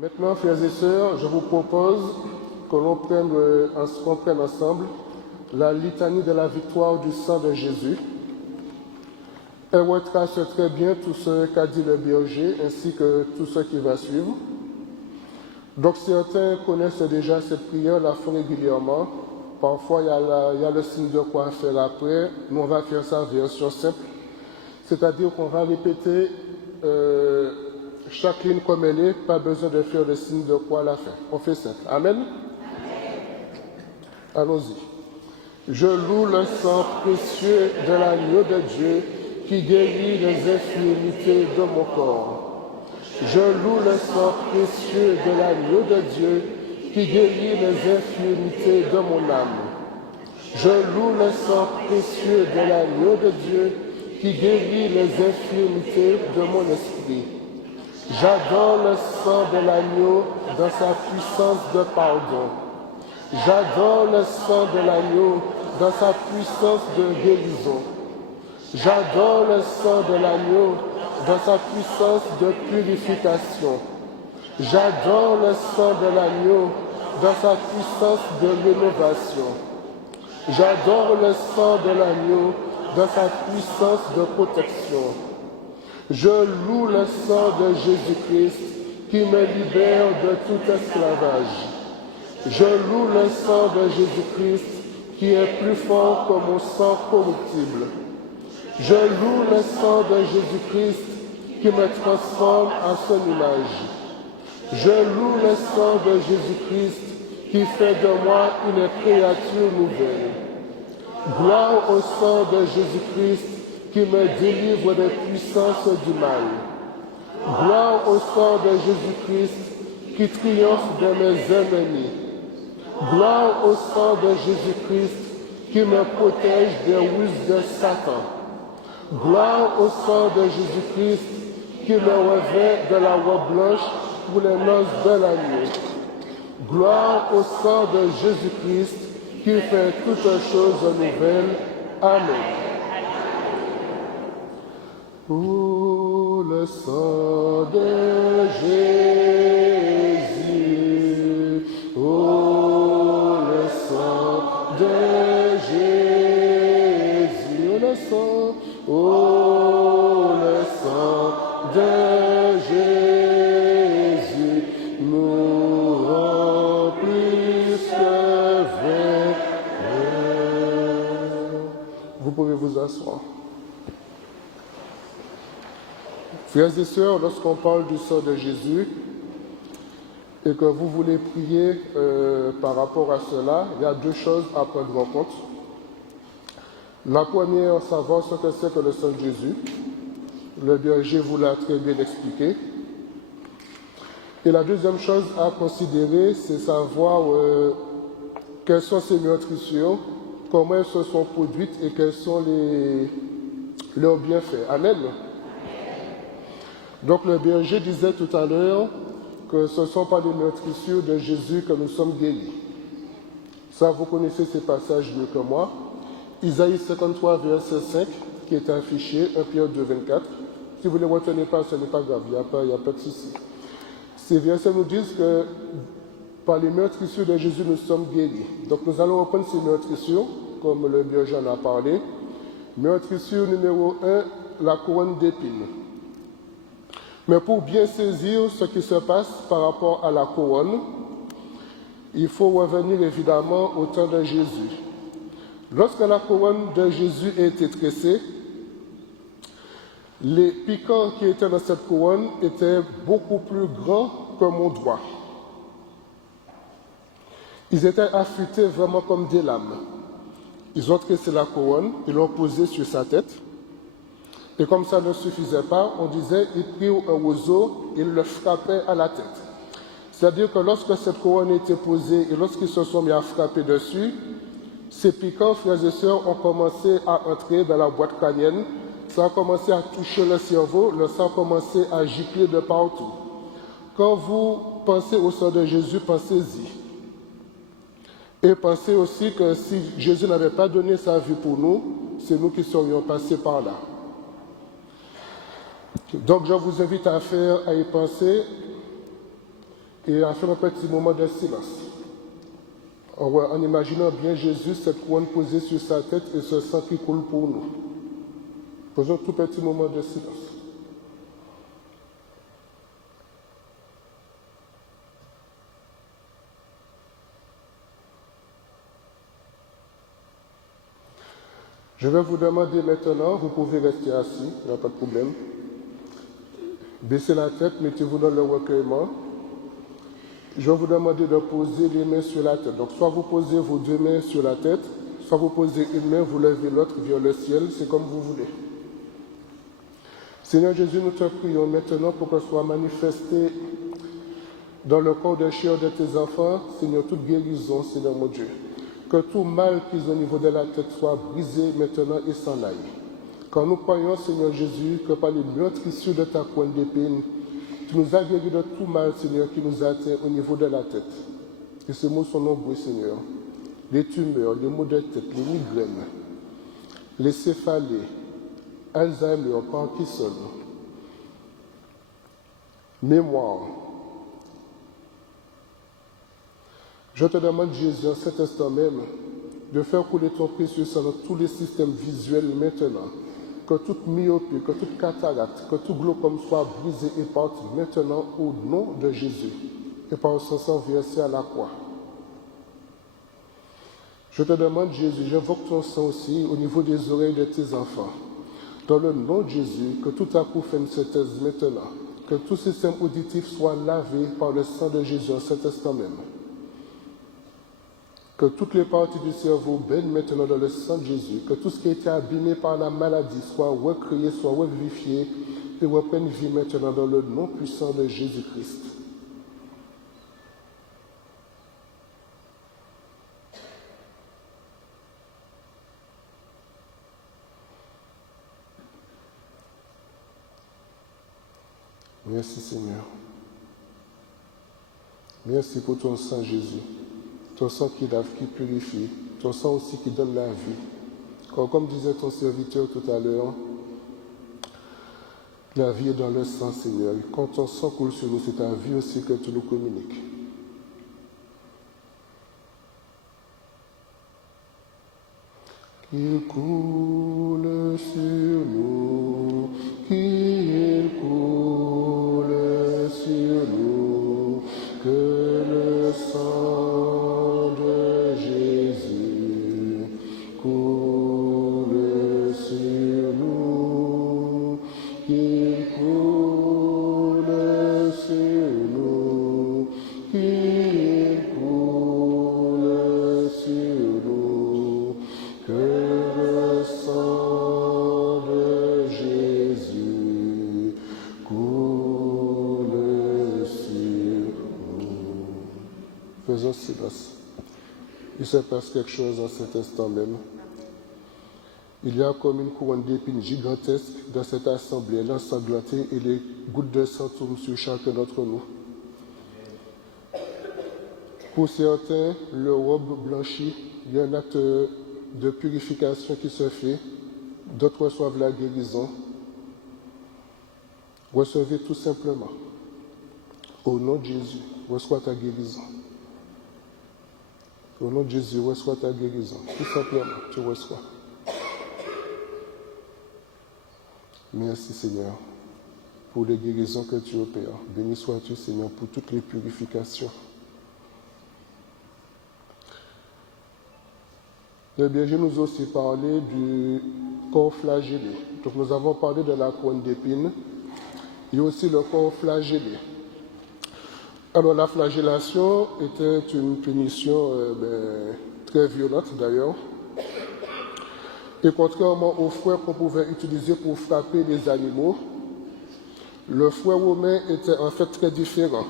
Maintenant, frères et sœurs, je vous propose que l'on prenne ensemble la litanie de la victoire du sang de Jésus. Elle retrace très bien tout ce qu'a dit le berger ainsi que tout ce qui va suivre. Donc certains connaissent déjà cette prière, la font régulièrement. Parfois, il y a le signe de croix à faire après. Nous, on va faire ça version simple. C'est-à-dire qu'on va répéter chaque ligne comme elle est, pas besoin de faire le signe de croix à la fin. On fait simple. Amen. Allons-y. Je loue le sang précieux de l'agneau de Dieu qui guérit les infirmités de mon corps. Je loue le sang précieux de l'agneau de Dieu qui guérit les infirmités de mon âme. Je loue le sang précieux de l'agneau de Dieu qui guérit les infirmités de mon esprit. J'adore le sang de l'agneau dans sa puissance de pardon. J'adore le sang de l'agneau dans sa puissance de guérison. J'adore le sang de l'agneau dans sa puissance de purification. J'adore le sang de l'agneau dans sa puissance de rénovation. J'adore le sang de l'agneau dans sa puissance de protection. Je loue le sang de Jésus-Christ qui me libère de tout esclavage. Je loue le sang de Jésus-Christ qui est plus fort que mon sang corruptible. Je loue le sang de Jésus-Christ qui me transforme à son image. Je loue le sang de Jésus-Christ qui fait de moi une créature nouvelle. Gloire au sang de Jésus-Christ qui me délivre des puissances du mal. Gloire au sang de Jésus-Christ qui triomphe de mes ennemis. Gloire au sang de Jésus-Christ qui me protège des ruses de Satan. Gloire au sang de Jésus-Christ qui me revêt de la robe blanche pour les noces de l'agneau. Gloire au sang de Jésus-Christ qui fait toutes choses nouvelles. Amen. Pour le sang de Jésus, oh le sang de Jésus, oh le sang, oh le sang de Jésus, nous rend plus que vrai. Vous pouvez vous asseoir. Frères et sœurs, lorsqu'on parle du sang de Jésus et que vous voulez prier par rapport à cela, il y a deux choses à prendre en compte. La première, savoir ce que c'est que le sang de Jésus. Le berger vous l'a très bien expliqué. Et la deuxième chose à considérer, c'est savoir quelles sont ces meurtrissures, comment elles se sont produites et quels sont leurs bienfaits. Amen. Donc le berger disait tout à l'heure que ce ne sont pas des meurtrissures de Jésus que nous sommes guéris. Ça, vous connaissez ces passages mieux que moi. Isaïe 53, verset 5, qui est affiché, 1 Pierre 2, 24. Si vous ne les retenez pas, ce n'est pas grave, il n'y a pas de souci. Ces versets nous disent que par les meurtrissures de Jésus, nous sommes guéris. Donc nous allons reprendre ces meurtrissures, comme le berger en a parlé. Meurtrissure numéro 1, la couronne d'épines. Mais pour bien saisir ce qui se passe par rapport à la couronne, il faut revenir évidemment au temps de Jésus. Lorsque la couronne de Jésus a été tressée, les piquants qui étaient dans cette couronne étaient beaucoup plus grands que mon doigt. Ils étaient affûtés vraiment comme des lames. Ils ont tressé la couronne, ils l'ont posée sur sa tête. Et comme ça ne suffisait pas, on disait, ils prirent un roseau, ils le frappaient à la tête. C'est-à-dire que lorsque cette couronne était posée et lorsqu'ils se sont mis à frapper dessus, ces piquants, frères et sœurs, ont commencé à entrer dans la boîte crânienne. Ça a commencé à toucher le cerveau, le sang a commencé à gicler de partout. Quand vous pensez au sang de Jésus, pensez-y. Et pensez aussi que si Jésus n'avait pas donné sa vie pour nous, c'est nous qui serions passés par là. Donc je vous invite à y penser Et en faisant un petit moment de silence, en imaginant bien Jésus, cette couronne posée sur sa tête et ce sang qui coule pour nous. Faisons tout petit moment de silence. Je vais vous demander maintenant, vous pouvez rester assis, il n'y a pas de problème. Baissez la tête, mettez-vous dans le recueillement. Je vais vous demander de poser les mains sur la tête. Donc soit vous posez vos deux mains sur la tête, soit vous posez une main, vous levez l'autre vers le ciel, c'est comme vous voulez. Seigneur Jésus, nous te prions maintenant pour que soit manifesté dans le corps de chair de tes enfants, Seigneur, toute guérison, Seigneur mon Dieu. Que tout mal qu'ils ont au niveau de la tête soit brisé maintenant et s'en aille. Quand nous croyons, Seigneur Jésus, que par les meurtres issus de ta couronne d'épines, tu nous as guéris de tout mal, Seigneur, qui nous atteint au niveau de la tête. Et ces mots sont nombreux, Seigneur. Les tumeurs, les maux de tête, les migraines, les céphalées, Alzheimer, Parkinson, mémoire. Je te demande, Jésus, en cet instant même, de faire couler ton précieux sang dans tous les systèmes visuels maintenant. Que toute myopie, que toute cataracte, que tout glaucome soit brisé et parte maintenant au nom de Jésus et par son sang versé à la croix. Je te demande, Jésus, j'invoque ton sang aussi au niveau des oreilles de tes enfants. Dans le nom de Jésus, que tout acouphène se taise maintenant. Que tout système auditif soit lavé par le sang de Jésus en cet instant même. Que toutes les parties du cerveau baignent maintenant dans le sang de Jésus. Que tout ce qui a été abîmé par la maladie soit recréé, soit revivifié et reprenne vie maintenant dans le nom puissant de Jésus-Christ. Merci Seigneur. Merci pour ton sang Jésus. Ton sang qui lave, qui purifie, ton sang aussi qui donne la vie. Comme disait ton serviteur tout à l'heure, la vie est dans le sang, Seigneur. Et quand ton sang coule sur nous, c'est ta vie aussi que tu nous communiques. Qu'il coule sur nous, qu'il coule sur nous, que le sang de Jésus coule sur nous, qu'il coule sur nous, qu'il coule sur nous, que le sang de Jésus coule sur nous. Faisons silence. Il se passe quelque chose en cet instant même. Il y a comme une couronne d'épines gigantesque dans cette assemblée, elle est ensanglantée et les gouttes de sang tombent sur chacun d'entre nous. Pour certains, leur robe blanchit, il y a un acte de purification qui se fait, d'autres reçoivent la guérison. Recevez tout simplement. Au nom de Jésus, reçois ta guérison. Au nom de Jésus, reçois ta guérison. Tout simplement, tu reçois. Merci Seigneur pour les guérisons que tu opères. Béni sois-tu Seigneur pour toutes les purifications. Le berger nous a aussi parlé du corps flagellé. Donc nous avons parlé de la couronne d'épines. Il y a aussi le corps flagellé. Alors la flagellation était une punition très violente d'ailleurs. Et contrairement au fouet qu'on pouvait utiliser pour frapper les animaux, le fouet romain était en fait très différent.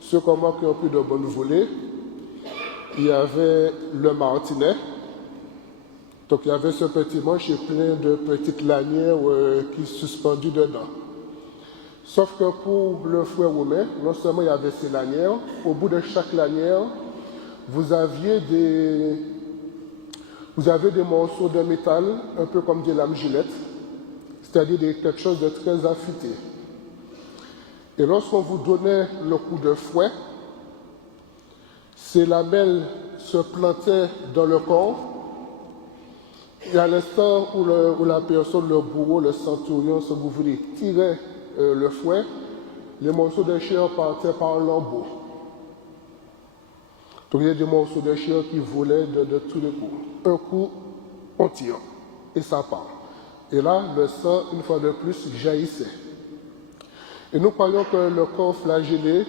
Ceux qui ont pris de bonnes volées, il y avait le martinet. Donc il y avait ce petit manche et plein de petites lanières qui suspendues dedans. Sauf que pour le fouet romain, non seulement il y avait ces lanières, au bout de chaque lanière, vous avez des morceaux de métal, un peu comme des lames gilettes, c'est-à-dire quelque chose de très affûté. Et lorsqu'on vous donnait le coup de fouet, ces lamelles se plantaient dans le corps, et à l'instant où la personne, le bourreau, le centurion, ce que vous voulez, tirait le fouet, les morceaux de chair partaient par lambeaux. Donc il y a des morceaux de chair qui volaient de tous les coups. Un coup, on tire, et ça part. Et là, le sang, une fois de plus, jaillissait. Et nous croyons que le corps flagellé,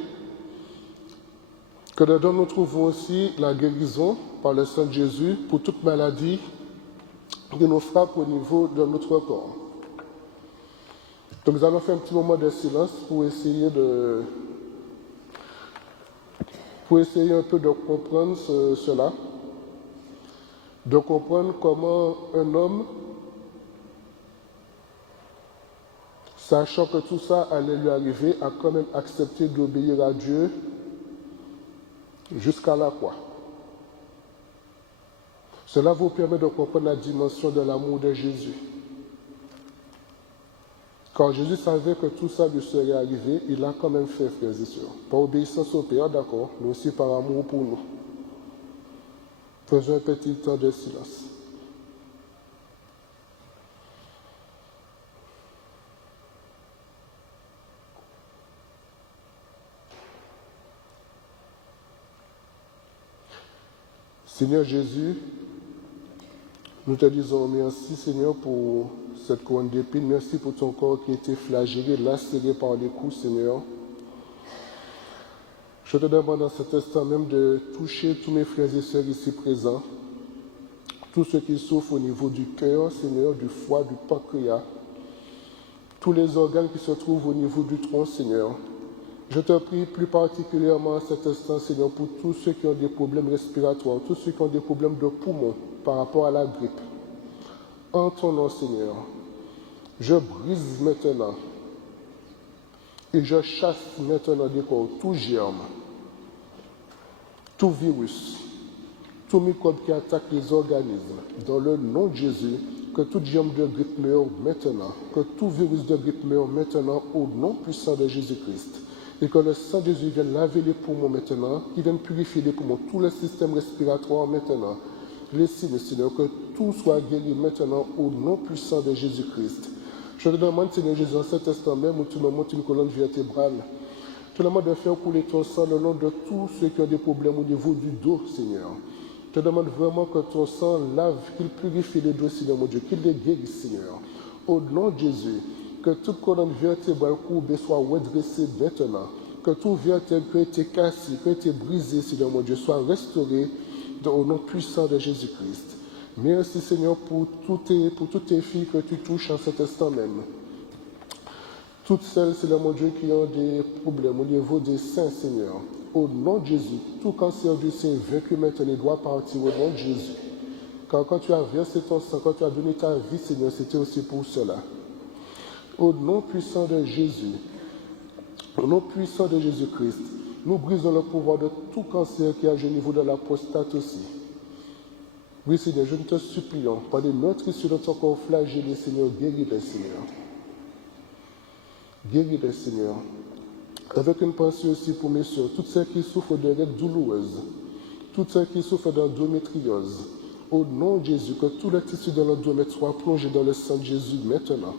que dedans nous trouvons aussi la guérison par le sang de Jésus pour toute maladie qui nous frappe au niveau de notre corps. Donc nous allons faire un petit moment de silence pour essayer un peu de comprendre cela, de comprendre comment un homme, sachant que tout ça allait lui arriver, a quand même accepté d'obéir à Dieu jusqu'à la croix. Cela vous permet de comprendre la dimension de l'amour de Jésus. Quand Jésus savait que tout ça lui serait arrivé, il a quand même fait, frères et sœurs. Par obéissance au Père, d'accord, mais aussi par amour pour nous. Faisons un petit temps de silence. Seigneur Jésus, nous te disons merci, Seigneur, pour cette couronne d'épines. Merci pour ton corps qui a été flagellé, lacéré par les coups, Seigneur. Je te demande dans cet instant même de toucher tous mes frères et sœurs ici présents, tous ceux qui souffrent au niveau du cœur, Seigneur, du foie, du pancréas, tous les organes qui se trouvent au niveau du tronc, Seigneur. Je te prie plus particulièrement à cet instant, Seigneur, pour tous ceux qui ont des problèmes respiratoires, tous ceux qui ont des problèmes de poumons par rapport à la grippe. En ton nom, Seigneur, je brise maintenant et je chasse maintenant des corps tout germe, tout virus, tout microbe qui attaque les organismes. Dans le nom de Jésus, que tout germe de grippe meure maintenant, que tout virus de grippe meure maintenant au nom puissant de Jésus-Christ. Et que le sang de Jésus vienne laver les poumons maintenant, qu'il vienne purifier les poumons, tout le système respiratoire maintenant. Les signes, Seigneur, que tout soit guéri maintenant au nom puissant de Jésus-Christ. Je te demande, Seigneur Jésus, en cet instant même où tu me montres une colonne vertébrale, je te demande de faire couler ton sang le long de tous ceux qui ont des problèmes au niveau du dos, Seigneur. Je te demande vraiment que ton sang lave, qu'il purifie les dos, Seigneur mon Dieu, qu'il les guérisse, Seigneur. Au nom de Jésus, que toute colonne vertébrale courbée soit redressée maintenant, que tout vertèbre qui a été cassé, qui a été brisé, Seigneur mon Dieu, soit restauré au nom puissant de Jésus-Christ. Merci, Seigneur, pour toutes tes filles que tu touches en cet instant même. Toutes celles, Seigneur mon Dieu, qui ont des problèmes au niveau des seins, Seigneur. Au nom de Jésus, tout cancer du sein vaincu maintenant doit partir au nom de Jésus. Car quand tu as versé ton sang, quand tu as donné ta vie, Seigneur, c'était aussi pour cela. Au nom puissant de Jésus, au nom puissant de Jésus-Christ, nous brisons le pouvoir de tout cancer qui a au niveau de la prostate aussi. Oui, Seigneur, je te supplie, par les meurtrissures de ton corps flagellé, Seigneur, guéris-les, Seigneur. Guéris-les, Seigneur. Avec une pensée aussi pour mes soeurs, toutes celles qui souffrent de règles douloureuses, toutes celles qui souffrent d'endométriose. Au nom de Jésus, que tous les tissus de l'endomètre soient plongés dans le sang de Jésus maintenant.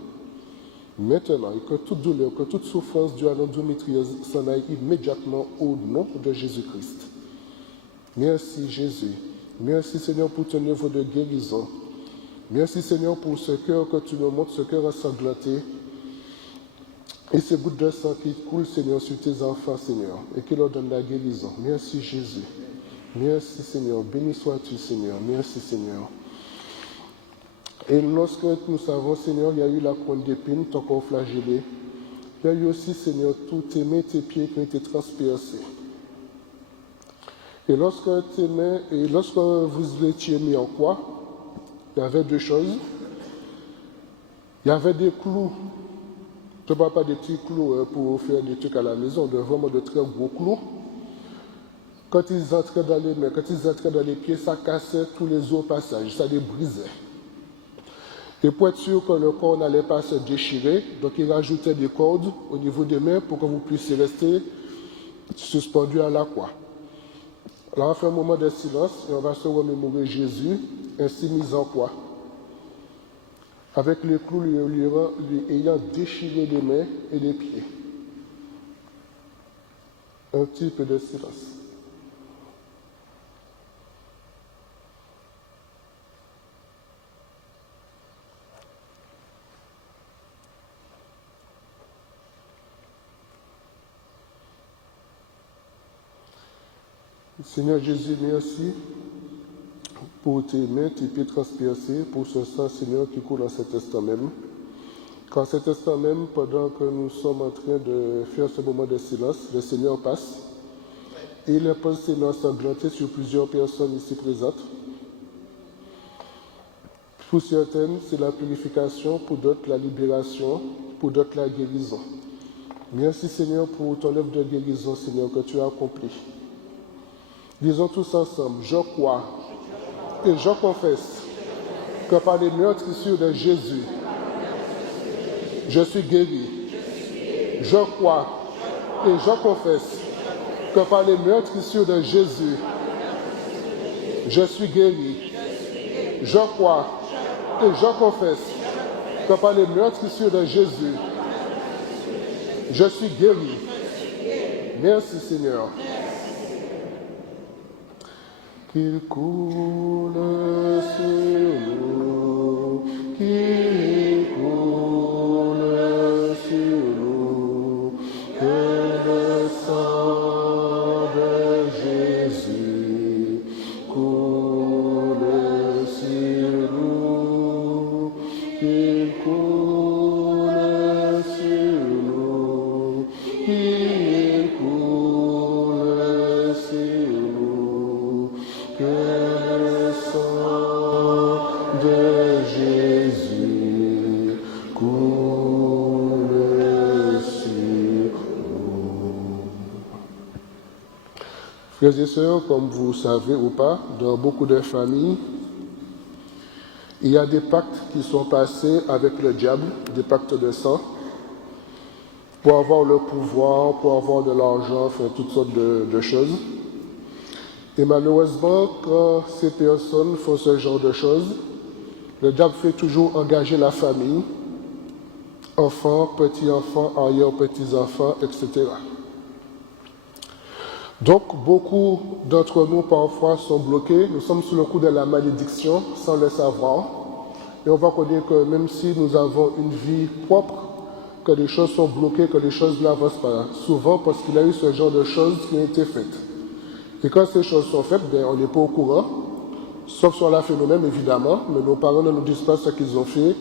Maintenant, et que toute douleur, que toute souffrance due à l'endométriose s'en aille immédiatement au nom de Jésus-Christ. Merci Jésus. Merci Seigneur pour ton œuvre de guérison. Merci Seigneur pour ce cœur que tu nous montres, ce cœur ensanglanté. Et ces gouttes de sang qui coulent, Seigneur, sur tes enfants, Seigneur, et qui leur donnent la guérison. Merci Jésus. Merci Seigneur. Béni sois-tu, Seigneur. Merci Seigneur. Et lorsque nous savons, Seigneur, il y a eu la couronne d'épines, ton corps flagellé, il y a eu aussi, Seigneur, tous tes mains, tes pieds qui ont été transpercés. Et lorsque vous étiez mis en croix, il y avait deux choses. Il y avait des clous. Je ne parle pas des petits clous pour faire des trucs à la maison, vraiment de très gros clous. Quand ils entraient dans les mains, quand ils entraient dans les pieds, ça cassait tous les os au passage, ça les brisait. Et pour être sûr que le corps n'allait pas se déchirer, donc il rajoutait des cordes au niveau des mains pour que vous puissiez rester suspendu à la croix. Alors on fait un moment de silence et on va se remémorer Jésus ainsi mis en croix, avec les clous lui ayant déchiré les mains et les pieds. Un petit peu de silence. Seigneur Jésus, merci pour tes mains, tes pieds transpercés, pour ce sang, Seigneur, qui coule dans cet instant même. Quand cet instant même, pendant que nous sommes en train de faire ce moment de silence, le Seigneur passe et il impose ses mains ensanglantées sur plusieurs personnes ici présentes. Pour certaines, c'est la purification, pour d'autres, la libération, pour d'autres, la guérison. Merci, Seigneur, pour ton œuvre de guérison, Seigneur, que tu as accomplie. Disons tous ensemble, je crois et je confesse que par les meurtrissures de Jésus, je suis guéri. Je crois et je confesse que par les meurtrissures de Jésus, je suis guéri. Je crois et je confesse que par les meurtrissures de Jésus, je suis guéri. Merci Seigneur. Qu'il coule sur nous, qu'il coule sur nous, que le sang de Jésus coule sur nous, qu'il coule sur nous, qu'il coule sur nous. Que le sang de Jésus coule sur nous. Frères et sœurs, comme vous savez ou pas, dans beaucoup de familles, il y a des pactes qui sont passés avec le diable, des pactes de sang, pour avoir le pouvoir, pour avoir de l'argent, enfin toutes sortes de choses. Et malheureusement, quand ces personnes font ce genre de choses, le diable fait toujours engager la famille, enfants, petits-enfants, arrière-petits-enfants, etc. Donc, beaucoup d'entre nous, parfois, sont bloqués. Nous sommes sous le coup de la malédiction, sans le savoir. Et on va connaître que même si nous avons une vie propre, que les choses sont bloquées, que les choses n'avancent pas. Souvent parce qu'il y a eu ce genre de choses qui ont été faites. Et quand ces choses sont faites, on n'est pas au courant, sauf sur la fait nous-mêmes, évidemment, mais nos parents ne nous disent pas ce qu'ils ont fait,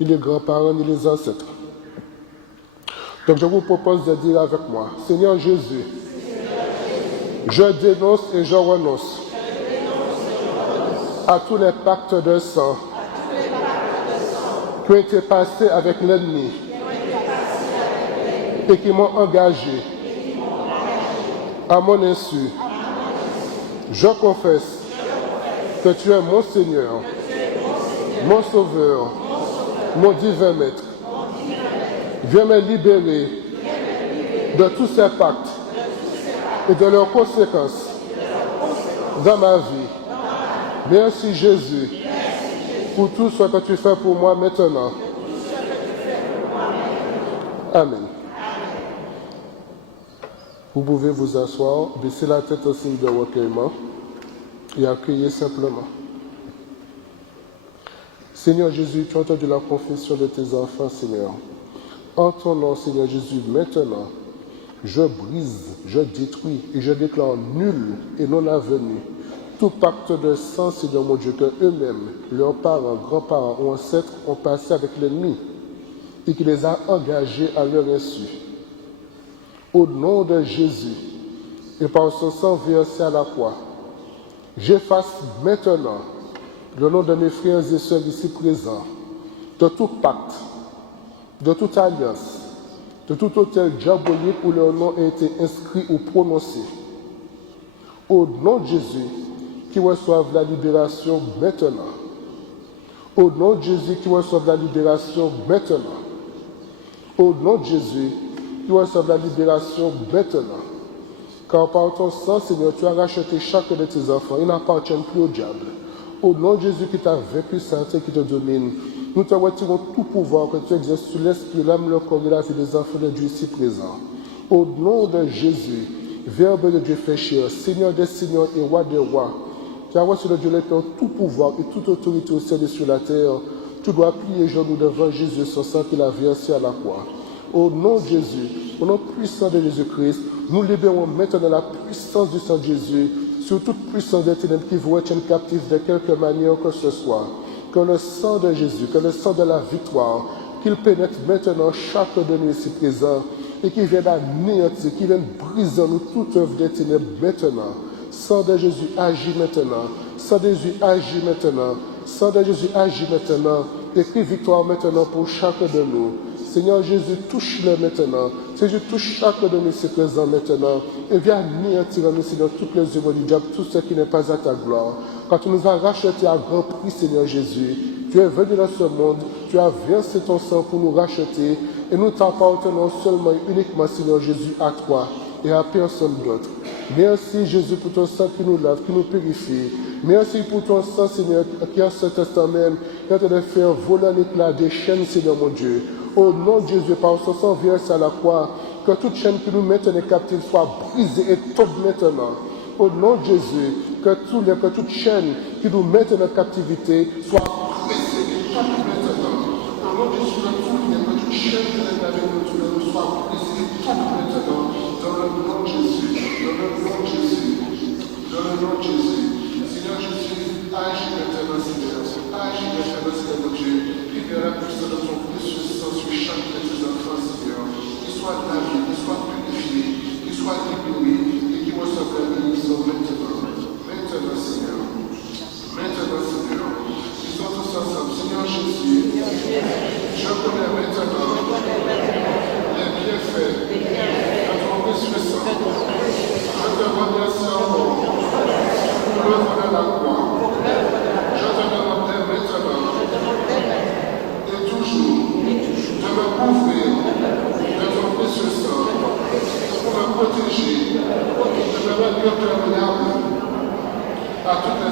ni les grands-parents, ni les ancêtres. Donc je vous propose de dire avec moi, Seigneur Jésus, je dénonce et je renonce à tous les pactes de sang qui ont été passés avec l'ennemi et qui m'ont engagé à mon insu. Je confesse que tu es mon Seigneur, mon Sauveur, mon divin Maître. Viens me libérer de tous ces pactes et de leurs conséquences dans ma vie. Merci Jésus pour tout ce que tu fais pour moi maintenant. Amen. Vous pouvez vous asseoir, baisser la tête au signe de recueillement et accueillir simplement. Seigneur Jésus, tu as entendu la confession de tes enfants, Seigneur. En ton nom, Seigneur Jésus, maintenant, je brise, je détruis et je déclare nul et non avenu tout pacte de sang, Seigneur mon Dieu, que eux-mêmes, leurs parents, grands-parents ou ancêtres ont passé avec l'ennemi et qui les a engagés à leur insu. Au nom de Jésus et par son sang versé à la croix, j'efface maintenant le nom de mes frères et sœurs ici présents, de tout pacte, de toute alliance, de tout autel diabolique où leur nom a été inscrit ou prononcé. Au nom de Jésus, qui reçoivent la libération maintenant. Au nom de Jésus qui reçoit la libération maintenant. Au nom de Jésus qui reçoit la libération maintenant. Car par ton sang, Seigneur, tu as racheté chacun de tes enfants. Ils n'appartiennent plus au diable. Au nom de Jésus qui t'a vaincu, Saint et qui te domine, nous te retirons tout pouvoir que tu exerces sur l'esprit, l'âme, le corps et la vie des enfants de Dieu ici présents. Au nom de Jésus, Verbe de Dieu fait chair, Seigneur des seigneurs et roi des rois, qui a reçu de Dieu le Père tout pouvoir et toute autorité au ciel et sur la terre, tu dois plier genoux devant Jésus, son sang qu'il a versé à la croix. Au nom de Jésus, au nom puissant de Jésus-Christ, nous libérons maintenant la puissance du sang de Jésus sur toute puissance des ténèbres qui vous retiennent captifs de quelque manière que ce soit. Que le sang de Jésus, que le sang de la victoire, qu'il pénètre maintenant chaque de nous ici présents et qu'il vienne anéantir, qu'il vienne briser en nous toute œuvre des ténèbres maintenant. Sang de Jésus, agit maintenant. Sang de Jésus, agit maintenant. Sang de Jésus, agit maintenant. Écris victoire maintenant pour chacun de nous. Seigneur Jésus, touche-le maintenant. Seigneur, touche chacun de nous ici présents maintenant. Et viens anéantir en nous, Seigneur, toutes les œuvres du diable, tout ce qui n'est pas à ta gloire. Quand tu nous as rachetés à grand prix, Seigneur Jésus, tu es venu dans ce monde, tu as versé ton sang pour nous racheter, et nous t'appartenons seulement et uniquement, Seigneur Jésus, à toi et à personne d'autre. Merci Jésus pour ton sang qui nous lave, qui nous purifie. Merci pour ton sang, Seigneur, qui a ce testament, qui a de faire voler en éclats des chaînes, Seigneur mon Dieu. Au nom de Jésus, par son sang versé à la croix, que toute chaîne qui nous maintenait captifs soit brisée et tombe maintenant. Au nom de Jésus, que toute chaîne qui nous met en captivité soit brisée et tombe maintenant. Au nom de Jésus, que toute chaîne qui est avec nous soit brisée et tombe maintenant. Dans le nom de Jésus, dans le nom de Jésus, dans le nom de Jésus. Seigneur Jésus, agis maintenant, Seigneur. Agis maintenant, Seigneur mon Dieu. Libère la puissance de ton précieux sang sur chaque de tes enfants, Seigneur. Qu'il soit lavé, qu'il soit purifié, qu'il soit libéré et qu'il reçoive la bénédiction maintenant. Maintenant, Seigneur. Maintenant, Seigneur. Ils sont tous ensemble. Seigneur Jésus, je connais maintenant les bienfaits de ton précieux sang. Je te remercie encore pour l'œuvre de la croix. Je te demande maintenant et toujours de me couvrir de ton précieux sang pour me protéger, de me rendre perméable à toutes les